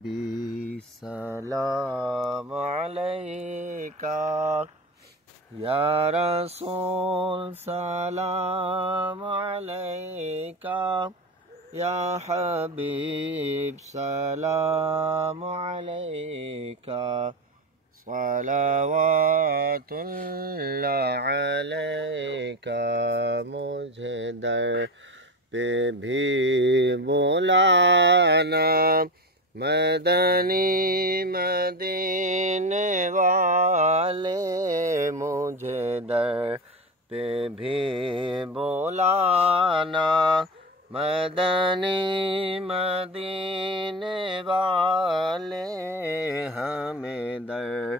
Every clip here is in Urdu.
بی سلام علیکہ یا رسول سلام علیکہ یا حبیب سلام علیکہ صلوات اللہ علیکہ مجھے در پہ بھی بلانا مدنی مدینے والے مجھے در پہ بھی بلانا مدنی مدینے والے ہمیں در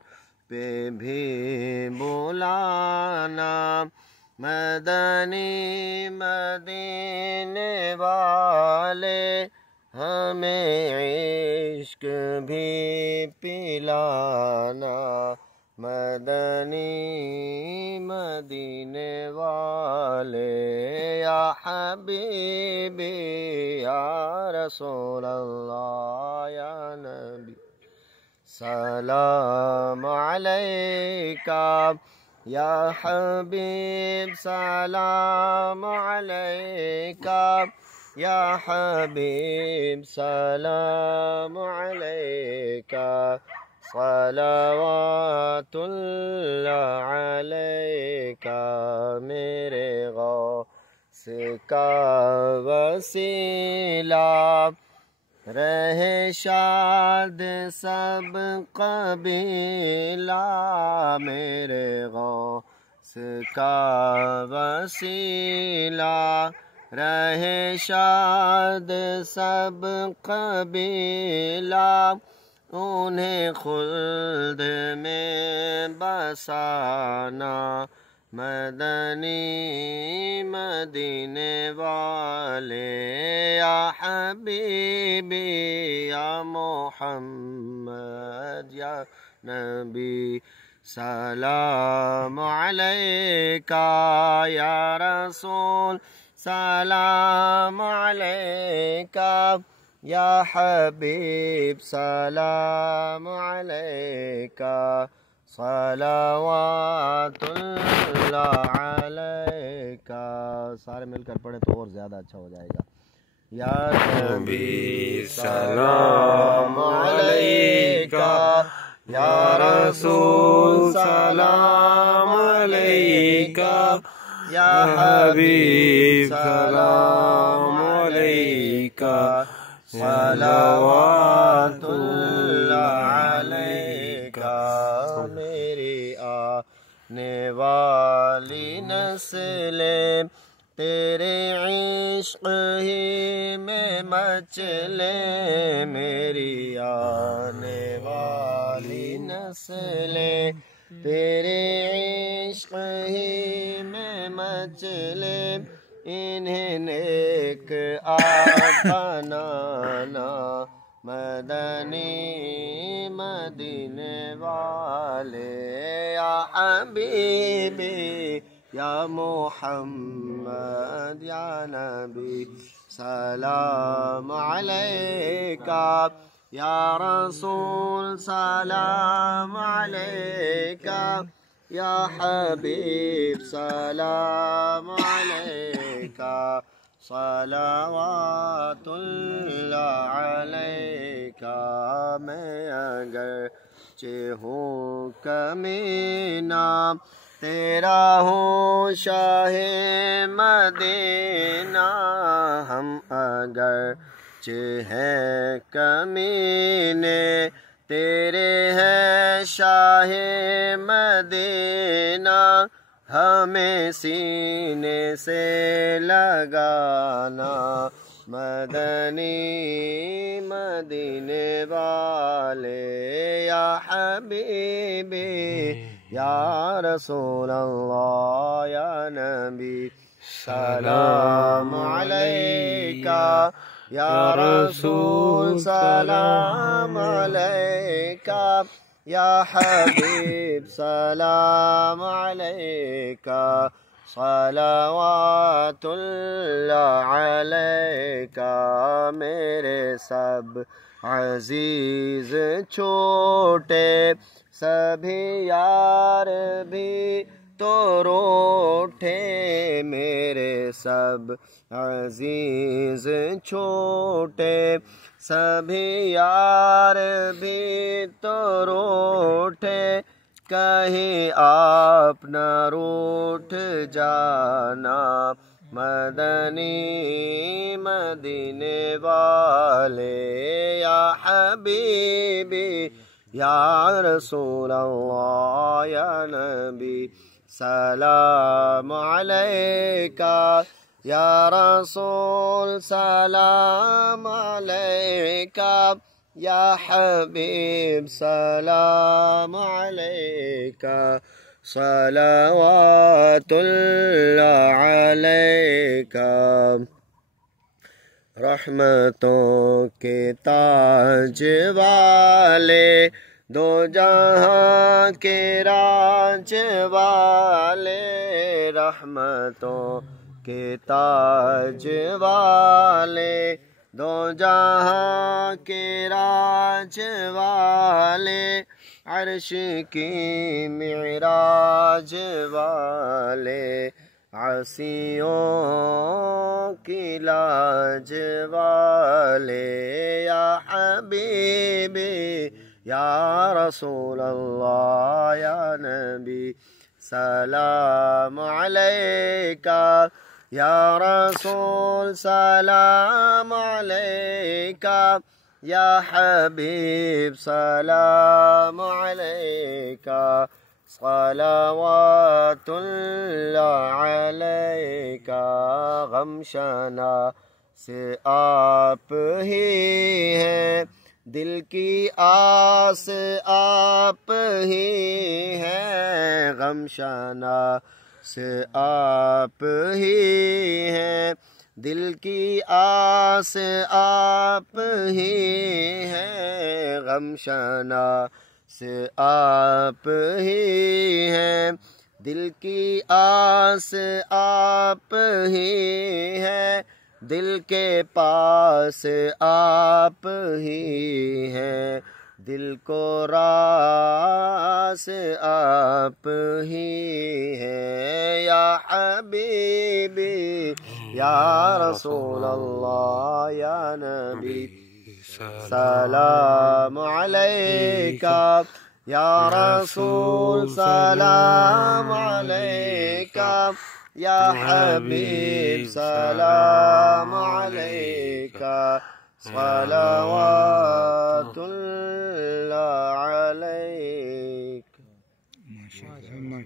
پہ بھی بلانا مدنی مدینے والے ہمیں عشق بھی پلانا مدنی مدینے والے یا حبیبی یا رسول اللہ یا نبی سلام علیکہ یا حبیب سلام علیکہ یا حبیب سلام علیکہ صلوات اللہ علیکہ میرے غوث کا وسیلہ رہے شاد سب قبیلہ میرے غوث کا وسیلہ رہے شاد سب قبیلہ انہیں خلد میں بسانا مدنی مدینے والے یا حبیبی یا محمد یا نبی سلام علیکہ یا رسول سلام علیکہ یا حبیب سلام علیکہ صلوات اللہ علیکہ سارے مل کر پڑھیں تو اور زیادہ اچھا ہو جائے گا یا نبی سلام علیکہ یا رسول سلام علیکہ یا حبیب سلام علیکہ صلوات اللہ علیکہ میری آنے والی نسلیں تیرے عشق ہی میں مچلے میری آنے والی نسلیں تیرے عشق ہی میں مچلے انہیں نیک بنانا مدنی مدینے والے یا حبیبی یا محمد یا نبی سلام علیکہ یا رسول سلام علیکہ یا حبیب سلام علیکہ صلوات اللہ علیکہ میں اگرچہ ہوں کمینہ تیرا ہوں شاہ مدینہ ہم اگرچہ ہیں کمینے تیرے ہیں شاہ مدینہ ہمیں سینے سے لگانا مدنی مدینے والے یا حبیبی یا رسول اللہ یا نبی سلام علیکہ یا رسول سلام علیکہ یا حبیب سلام علیکہ صلوات اللہ علیکہ میرے سب عزیز چھوٹے سبھی یار بھی تو روٹھے میرے سب عزیز چھوٹے سبھی یار بھی تو روٹھے کہیں آپ نہ روٹھ جانا مدنی مدینے والے یا حبیبی یا رسول اللہ یا نبی سلام علیکہ یا رسول سلام علیکہ یا حبیب سلام علیکہ صلوات اللہ علیکہ رحمتوں کے تاج والے دو جہاں کے راج والے رحمتوں کے تاج والے دو جہاں کے راج والے عرش کی معراج والے عصیوں کی لاج والے یا حبیبی یا رسول اللہ یا نبی سلام علیکہ یا رسول سلام علیکہ یا حبیب سلام علیکہ صلوات اللہ علیکہ غم شناس آپ ہی ہیں دل کی آس آپ ہی ہیں غم شناس آپ ہی ہیں دل کی آس آپ ہی ہیں غم شناس آپ ہی ہیں دل کی آس آپ ہی ہیں دل کے پاس آپ ہی ہیں دل کو راس آپ ہی ہیں یا حبیبی یا رسول اللہ یا نبی سلام علیکہ یا رسول سلام علیکہ یا حبیب سلام علیکہ صلوات